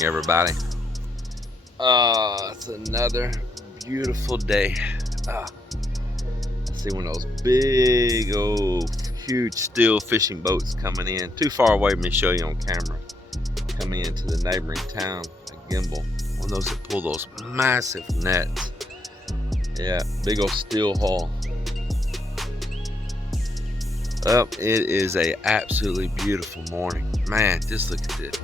morning, everybody. It's another beautiful day. I see one of those big old huge steel fishing boats coming in. Too far away for me to show you on camera. Coming into the neighboring town, a gimbal. One of those that pull those massive nets. Yeah, big old steel hull. It is a absolutely beautiful morning. Man, just look at it.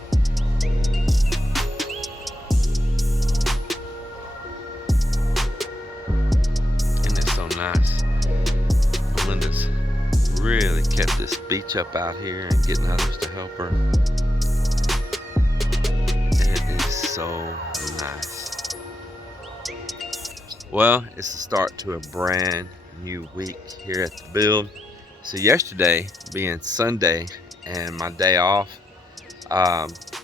Isn't it so nice? Melinda's really kept this beach up out here and getting others to help her. It is so nice. Well, it's the start to a brand new week here at the build. So yesterday being Sunday and my day off,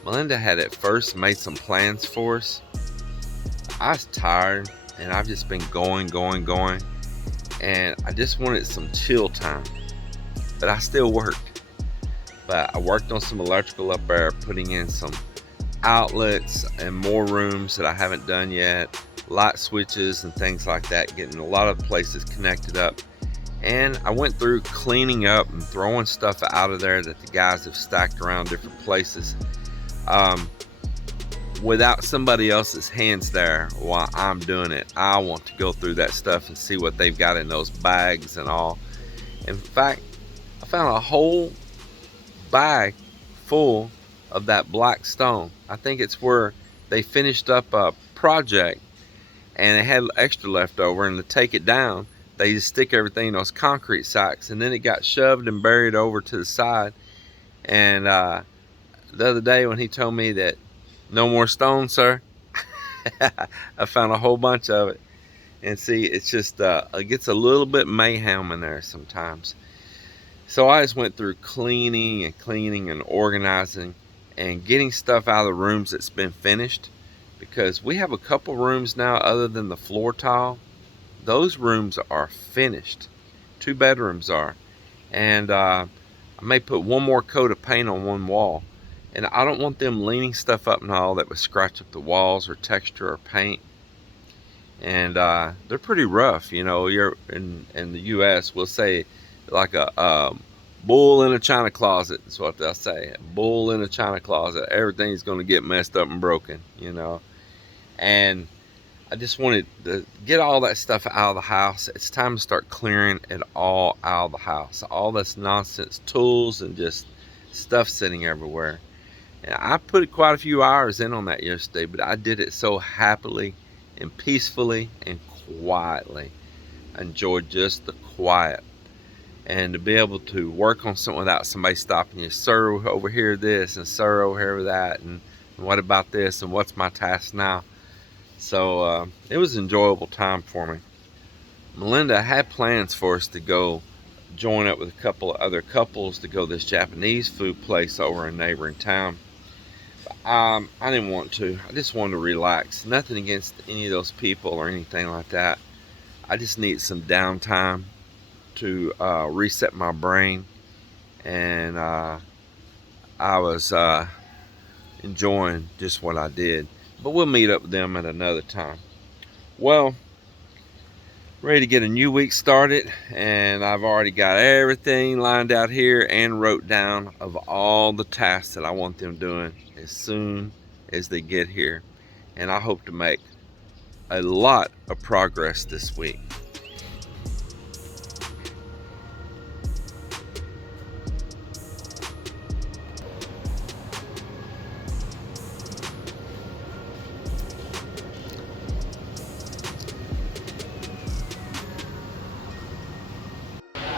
Melinda had at first made some plans for us. I was tired and I've just been going, and I just wanted some chill time, but I still worked. But I worked on some electrical up there, putting in some outlets and more rooms that I haven't done yet, light switches and things like that, getting a lot of places connected up. And I went through cleaning up and throwing stuff out of there that the guys have stacked around different places, without somebody else's hands there while I'm doing it. I want to go through that stuff and see what they've got in those bags and all. In fact, I found a whole bag full of that black stone. I think it's where they finished up a project and they had extra left over, and to take it down, they just stick everything in those concrete sacks, and then it got shoved and buried over to the side. And the other day when he told me that no more stone, sir, I found a whole bunch of it. And see, it's just it gets a little bit mayhem in there sometimes. So I just went through cleaning and organizing and getting stuff out of the rooms that's been finished, because we have a couple rooms now other than the floor tile. Those rooms are finished. 2 bedrooms are. And I may put one more coat of paint on one wall. And I don't want them leaning stuff up and all that would scratch up the walls or texture or paint. And they're pretty rough, you know. You're in the US, we'll say like a bull in a china closet is what they'll say. A bull in a china closet. Everything's going to get messed up and broken, you know. And I just wanted to get all that stuff out of the house. It's time to start clearing it all out of the house. All this nonsense, tools and just stuff sitting everywhere. And I put quite a few hours in on that yesterday, but I did it so happily and peacefully and quietly. I enjoyed just the quiet. And to be able to work on something without somebody stopping you. Sir, over here this, and sir, over here that, and what about this, and what's my task now? So it was an enjoyable time for me. Melinda had plans for us to go join up with a couple of other couples to go to this Japanese food place over in a neighboring town. I didn't want to. I just wanted to relax. Nothing against any of those people or anything like that. I just need some downtime to reset my brain. And I was enjoying just what I did. But we'll meet up with them at another time. Well, ready to get a new week started, and I've already got everything lined out here and wrote down of all the tasks that I want them doing as soon as they get here. And I hope to make a lot of progress this week.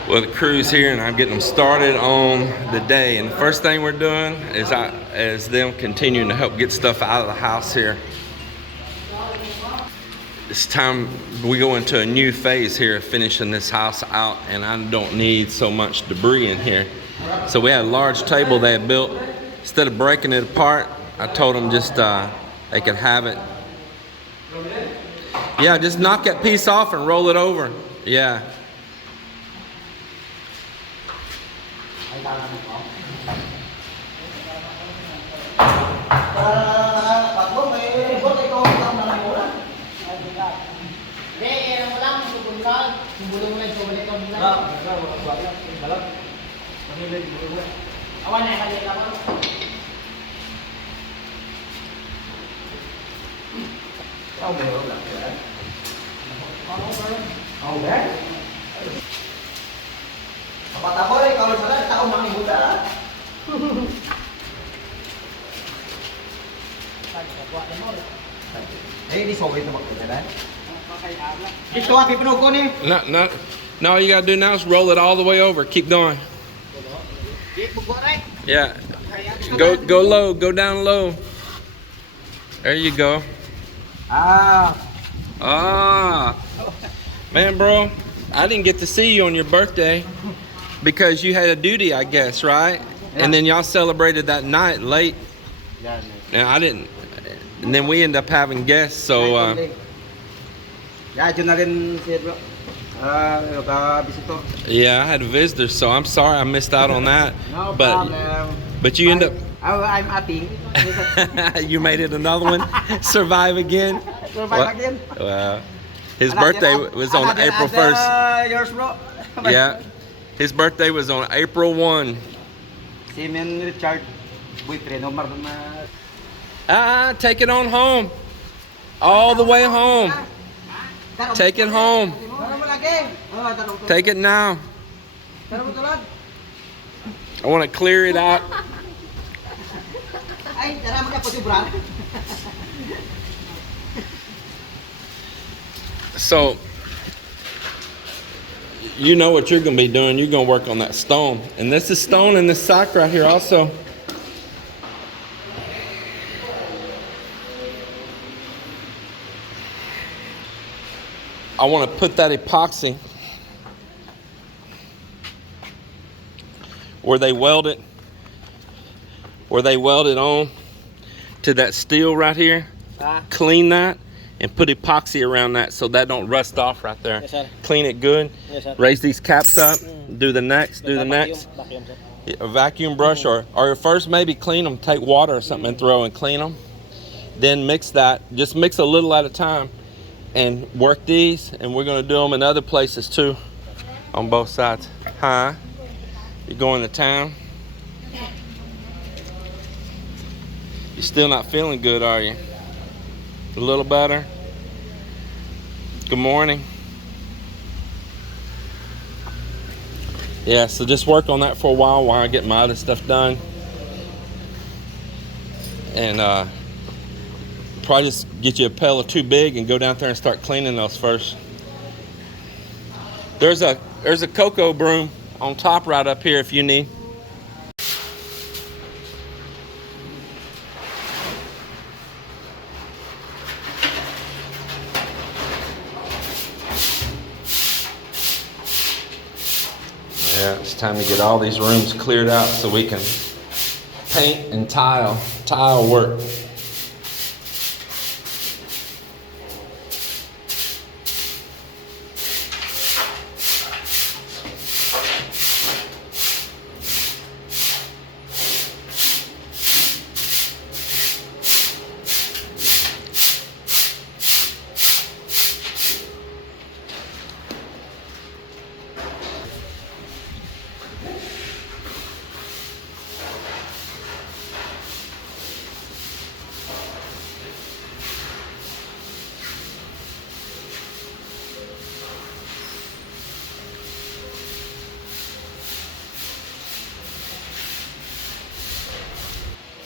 Well, the crew's here and I'm getting them started on the day. And the first thing we're doing is them continuing to help get stuff out of the house here. It's time we go into a new phase here, finishing this house out, and I don't need so much debris in here. So we had a large table they had built. Instead of breaking it apart, I told them just they could have it. Yeah, just knock that piece off and roll it over. Yeah. Bata boy, kalau salah tahu mami muda lah. Eh, di sobrang itu waktu kan? Itu api penuh nih. No, no, no. All you gotta do now is roll it all the way over. Keep going. Yeah. Go low. Go down low. There you go. Ah. Man, bro, I didn't get to see you on your birthday because you had a duty, I guess, right? Yeah. And then y'all celebrated that night late. And I didn't. And then we end up having guests, so. Ya, dyan na rin siya bro. Visitor. Yeah, I had a visitor, so I'm sorry I missed out on that. No but, problem. But you end up. I'm happy. You made it another one. Survive again. Survive again. His birthday was on April 1st. Yours, bro. Yeah. His birthday was on April 1. Si Men Richard, boyfriend, Omar Take it on home. All the way home. Take it home. Take it now. I want to clear it out. So, you know what you're going to be doing. You're going to work on that stone. And this is stone in this sack right here also. I want to put that epoxy where they weld it on to that steel right here. Clean that and put epoxy around that so that don't rust off right there. Yes, sir. Clean it good. Yes, sir. Raise these caps up. Do the next. Do the next. A vacuum brush or first maybe clean them. Take water or something and throw and clean them. Then mix that. Just mix a little at a time and work these. And we're gonna do them in other places too, on both sides. Huh? You going to town? You're still not feeling good, are you? A little better? Good morning. Yeah, so just work on that for a while I get my other stuff done. And probably just get you a pail of too big and go down there and start cleaning those first. There's a cocoa broom on top right up here if you need. Yeah, it's time to get all these rooms cleared out so we can paint and tile work.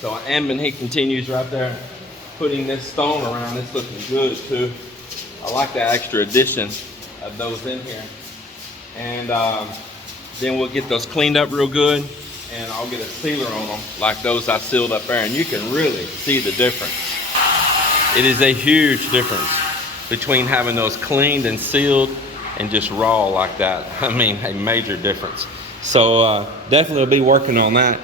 So Ambin, he continues right there, putting this stone around. It's looking good too. I like that extra addition of those in here. And then we'll get those cleaned up real good, and I'll get a sealer on them like those I sealed up there, and you can really see the difference. It is a huge difference between having those cleaned and sealed and just raw like that. I mean, a major difference. So definitely will be working on that.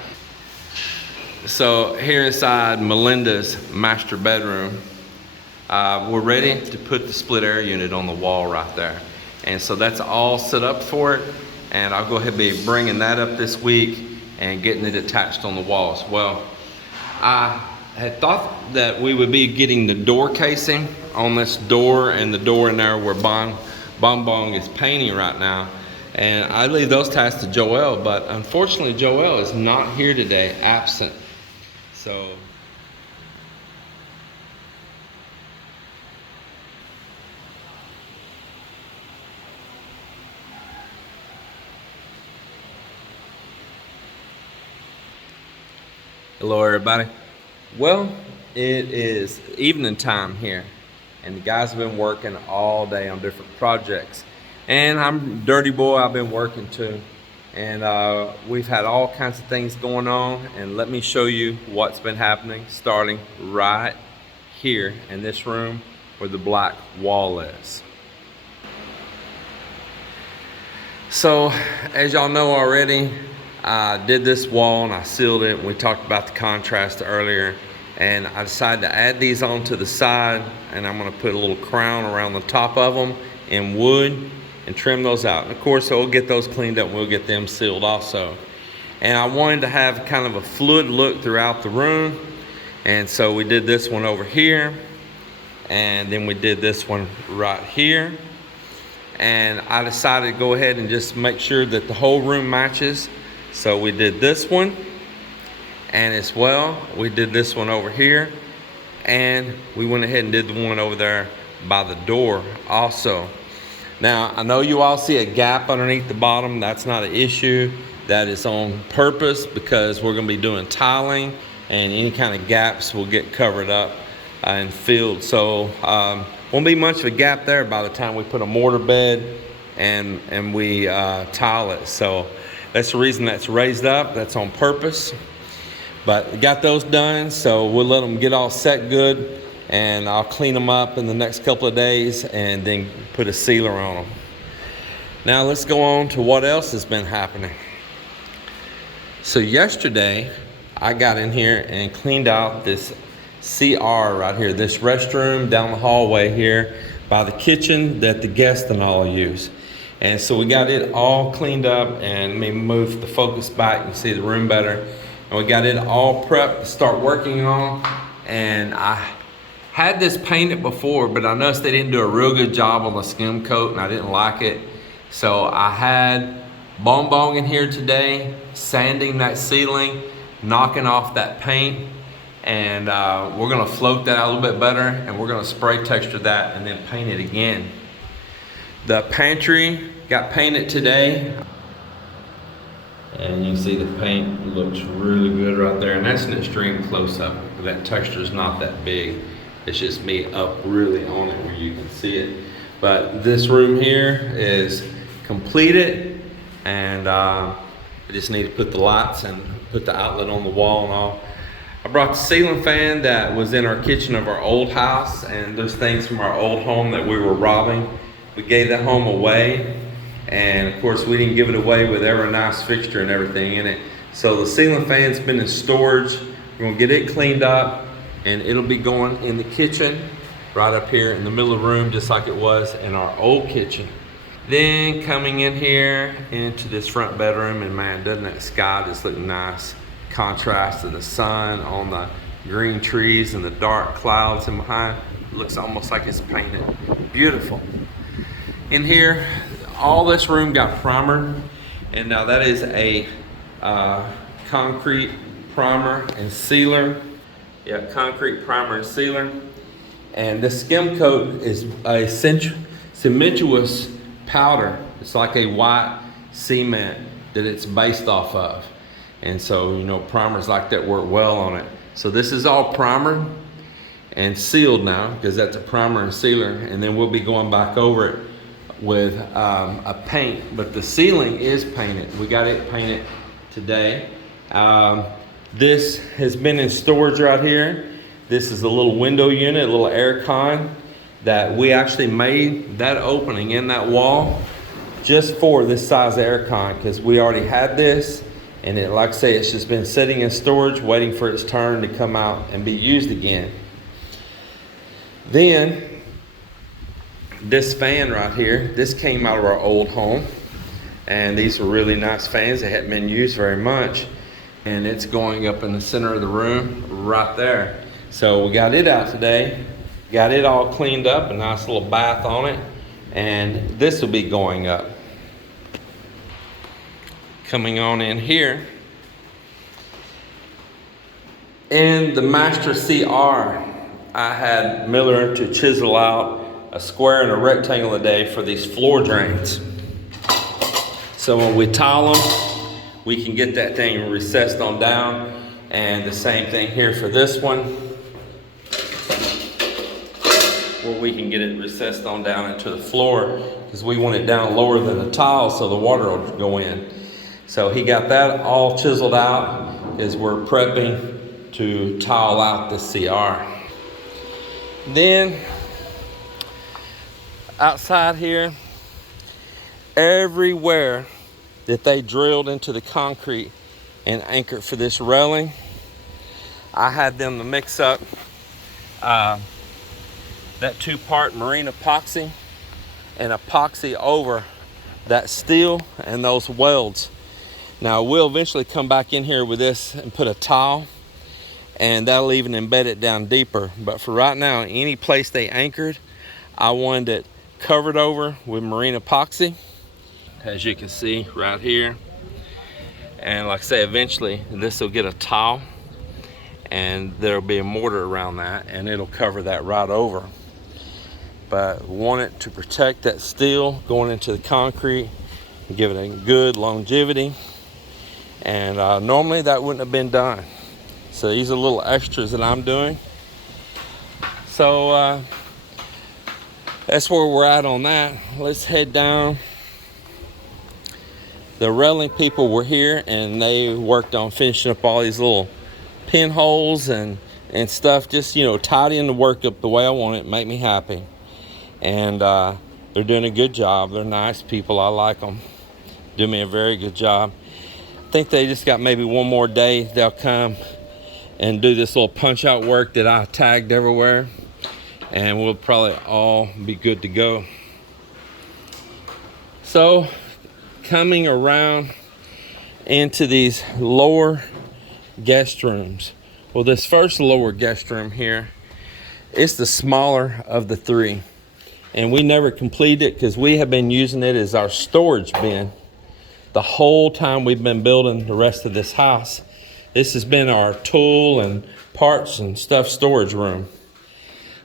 So here inside Melinda's master bedroom, we're ready to put the split air unit on the wall right there. And so that's all set up for it. And I'll go ahead and be bringing that up this week and getting it attached on the walls. Well, I had thought that we would be getting the door casing on this door and the door in there where Bonbon is painting right now. And I leave those tasks to Joel, but unfortunately Joel is not here today, absent. So hello everybody. Well, it is evening time here, and the guys have been working all day on different projects. And I'm dirty boy, I've been working too. And we've had all kinds of things going on, and let me show you what's been happening, starting right here in this room where the black wall is. So as y'all know already, I did this wall and I sealed it. We talked about the contrast earlier, and I decided to add these onto the side, and I'm going to put a little crown around the top of them in wood and trim those out. And of course, we'll get those cleaned up and we'll get them sealed also. And I wanted to have kind of a fluid look throughout the room, and so we did this one over here, and then we did this one right here. And I decided to go ahead and just make sure that the whole room matches. So we did this one, and as well we did this one over here, and we went ahead and did the one over there by the door also. Now I know you all see a gap underneath the bottom. That's not an issue. That is on purpose because we're going to be doing tiling, and any kind of gaps will get covered up and filled. So won't be much of a gap there by the time we put a mortar bed and we tile it. So that's the reason that's raised up. That's on purpose. But got those done, so we'll let them get all set good, and I'll clean them up in the next couple of days and then put a sealer on them. Now let's go on to what else has been happening. So yesterday I got in here and cleaned out this CR right here, this restroom down the hallway here by the kitchen that the guests and all use. And so we got it all cleaned up, and let me move the focus back, you can see the room better. And we got it all prepped to start working on. And I had this painted before, but I noticed they didn't do a real good job on the skim coat, and I didn't like it. So I had Bonbon in here today, sanding that ceiling, knocking off that paint, and we're gonna float that out a little bit better, and we're gonna spray texture that and then paint it again. The pantry got painted today, and you can see the paint looks really good right there, and that's an extreme close-up. That texture is not that big. It's just me up really on it where you can see it. But this room here is completed, and I just need to put the lights and put the outlet on the wall and all. I brought the ceiling fan that was in our kitchen of our old house, and those things from our old home that we were robbing. We gave that home away, and of course we didn't give it away with every nice fixture and everything in it. So the ceiling fan's been in storage. We're gonna get it cleaned up, and it'll be going in the kitchen right up here in the middle of the room, just like it was in our old kitchen. Then coming in here into this front bedroom, and man, doesn't that sky just look nice? Contrast to the sun on the green trees and the dark clouds in behind. It looks almost like it's painted. Beautiful. In here, all this room got primered, and now that is a concrete primer and sealer. Yeah, concrete primer and sealer. And the skim coat is a cementous powder. It's like a white cement that it's based off of. And so, you know, primers like that work well on it. So this is all primer and sealed now, because that's a primer and sealer, and then we'll be going back over it with a paint. But the ceiling is painted. We got it painted today. This has been in storage right here. This is a little window unit, a little air con that we actually made that opening in that wall just for this size air con, because we already had this, and it, like I say, it's just been sitting in storage waiting for its turn to come out and be used again. Then this fan right here, this came out of our old home, and these were really nice fans. They hadn't been used very much, and it's going up in the center of the room right there. So we got it out today, got it all cleaned up, a nice little bath on it, and this will be going up. Coming on in here. In the Master CR, I had Miller to chisel out a square and a rectangle a day for these floor drains. So when we tile them, we can get that thing recessed on down. And the same thing here for this one, where we can get it recessed on down into the floor, because we want it down lower than the tile so the water will go in. So he got that all chiseled out as we're prepping to tile out the CR. Then outside here, everywhere that they drilled into the concrete and anchored for this railing, I had them to mix up that 2-part marine epoxy and epoxy over that steel and those welds. Now we'll eventually come back in here with this and put a tile, and that'll even embed it down deeper. But for right now, any place they anchored, I wanted it covered over with marine epoxy, as you can see right here. And like I say, eventually this will get a tile and there'll be a mortar around that, and it'll cover that right over. But we want it to protect that steel going into the concrete and give it a good longevity. And normally that wouldn't have been done. So these are little extras that I'm doing. So that's where we're at on that. Let's head down. The railing people were here and they worked on finishing up all these little pinholes and stuff, just, you know, tidying the work up the way I want it, make me happy. And they're doing a good job. They're nice people. I like them. Do me a very good job. I think they just got maybe one more day. They'll come and do this little punch out work that I tagged everywhere, and we'll probably all be good to go. So coming around into these lower guest rooms. Well, this first lower guest room here, it's the smaller of the three, and we never completed it because we have been using it as our storage bin the whole time we've been building the rest of this house. This has been our tool and parts and stuff storage room.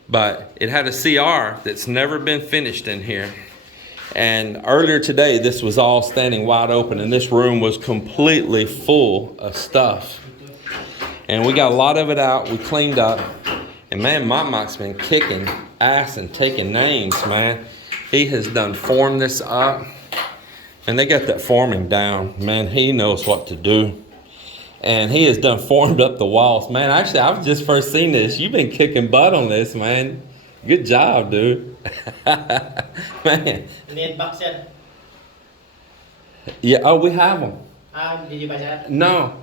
But it had a CR that's never been finished in here. And earlier today, this was all standing wide open, and this room was completely full of stuff. And we got a lot of it out. We cleaned up. And man, Mike's been kicking ass and taking names, man. He has done formed this up. And they got that forming down. Man, he knows what to do. And he has done formed up the walls. Man, actually, I've just first seen this. You've been kicking butt on this, man. Good job, dude. Man. Need box yet? Yeah, oh, we have them. Did you buy that? No.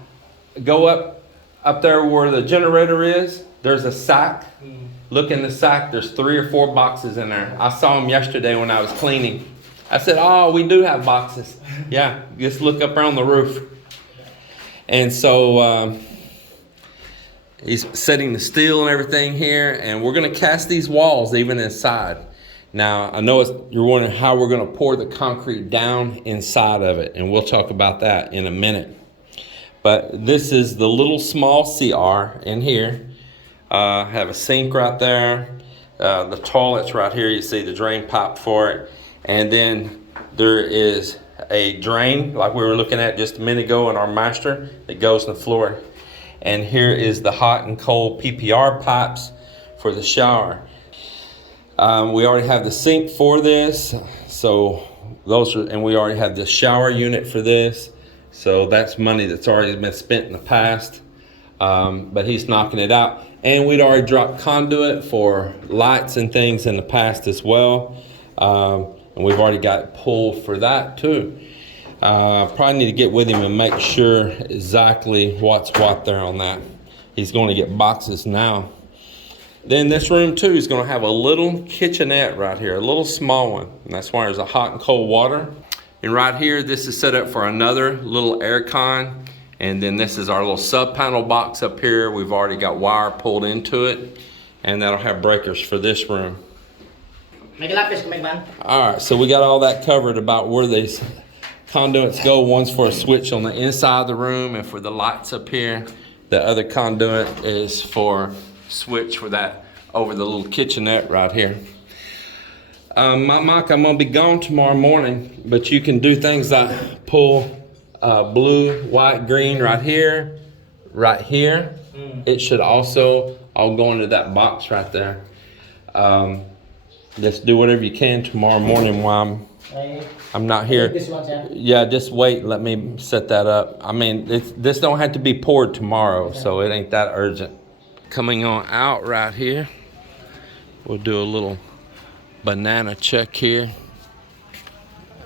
Go up there where the generator is. There's a sack. Look in the sack. There's 3 or 4 boxes in there. I saw them yesterday when I was cleaning. I said, oh, we do have boxes. Yeah, just look up around the roof. And so he's setting the steel and everything here, and we're going to cast these walls even inside. Now, I know you're wondering how we're going to pour the concrete down inside of it, and we'll talk about that in a minute. But this is the little small CR in here. Have a sink right there. The toilet's right here. You see the drain pipe for it. And then there is a drain like we were looking at just a minute ago in our master that goes in the floor. And here is the hot and cold PPR pipes for the shower. We already have the sink for this, so and we already have the shower unit for this. So that's money that's already been spent in the past, but he's knocking it out. And we'd already dropped conduit for lights and things in the past as well. And we've already got pulled for that too. Probably need to get with him and make sure exactly what's what there on that. He's going to get boxes now. Then this room too is going to have a little kitchenette right here, a little small one. And that's why there's a hot and cold water. And right here, this is set up for another little air con. And then this is our little sub panel box up here. We've already got wire pulled into it. And that'll have breakers for this room. Make a lapis, make one. All right, so we got all that covered about where these conduits go. One's for a switch on the inside of the room and for the lights up here. The other conduit is for switch for that over the little kitchenette right here. Mike, I'm gonna be gone tomorrow morning, but you can do things like pull blue, white, green right here, right here. It should also all go into that box right there. Just do whatever you can tomorrow morning while I'm not here. Yeah, just wait. Let me set that up. I mean, this don't have to be poured tomorrow, so it ain't that urgent. Coming on out right here, we'll do a little banana check here.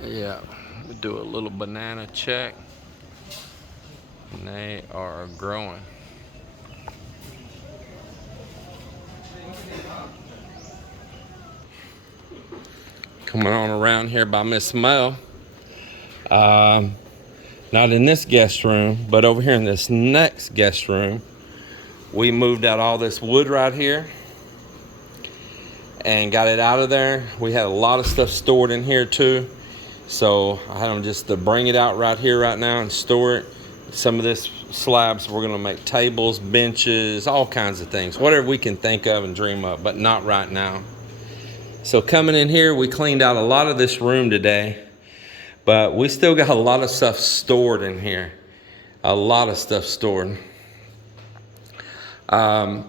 Yeah, we'll do a little banana check. And they are growing. Coming on around here by Miss Mel. Not in this guest room, but over here in this next guest room, we moved out all this wood right here and got it out of there. We had a lot of stuff stored in here too. So I had them just to bring it out right here right now and store it. Some of this slabs, we're gonna make tables, benches, all kinds of things, whatever we can think of and dream of, but not right now. So coming in here, we cleaned out a lot of this room today, but we still got a lot of stuff stored in here. A lot of stuff stored. But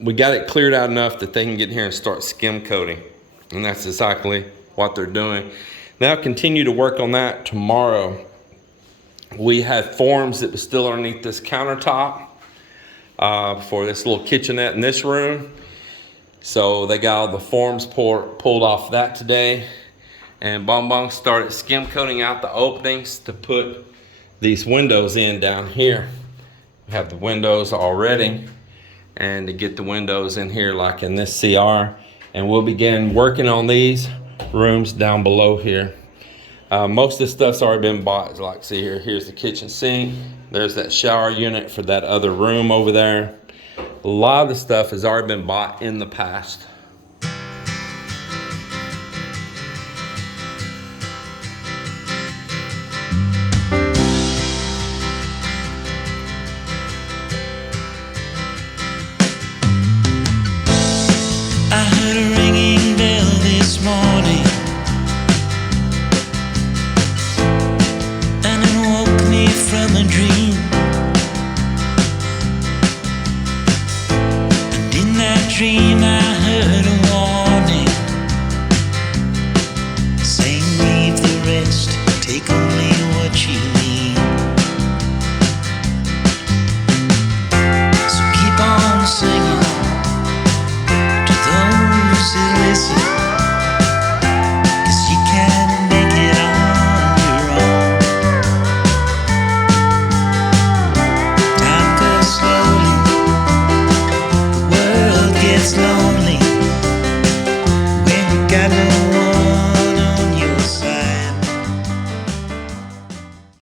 we got it cleared out enough that they can get here and start skim coating. And that's exactly what they're doing. They'll continue to work on that tomorrow. We had forms that was still underneath this countertop for this little kitchenette in this room. So they got all the forms pulled off that today. And Bonbon started skim coating out the openings to put these windows in down here. We have the windows already. And to get the windows in here like in this CR. And we'll begin working on these rooms down below here. Most of this stuff's already been bought. Like see here, here's the kitchen sink. There's that shower unit for that other room over there. A lot of the stuff has already been bought in the past. I heard a ringing bell this morning, and it woke me from a dream. And in that dream I